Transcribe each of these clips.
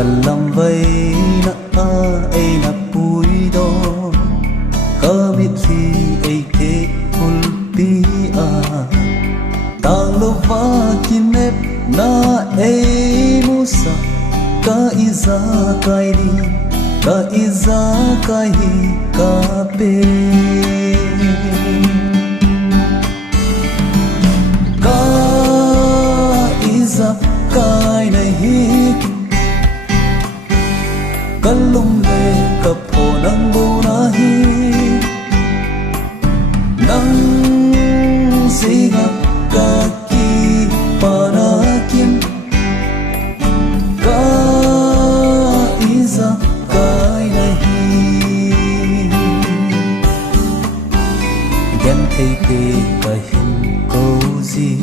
cần làm vây na ai na bùi đó có biết gì ai thế ulpi tang lo va kinep na ai musa ka iza kai di ka iza kai ka pe ka iza kai nahi kalum le kapo nang bu nahi nang siga kaki panakin ka iza kai nahi gan thei te ka hin ko gì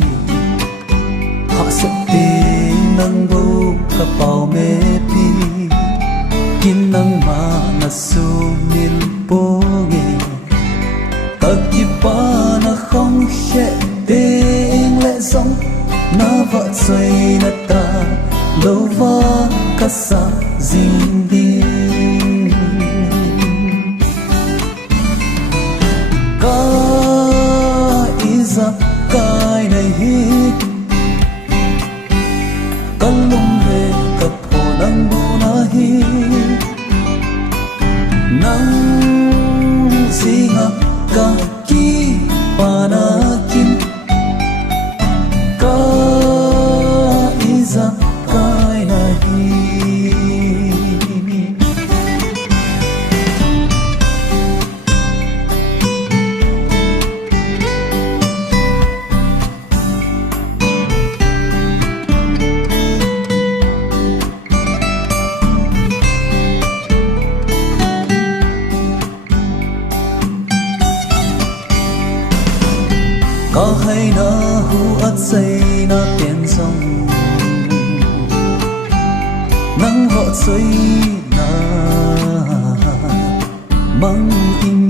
họ sẽ tin nang bu ka pau me pi kin nang ma na su min po nge ka ki pa na không khe tiếng lệ sống na vợ xoay na ta lâu va ka sa ding đi ka iza kai này hít kan lung về ka po nang bu na hi nang singa ka ki panakin ka iza kai nahi có hay na hu at say na tiền sông nắng vợ xoay na mang in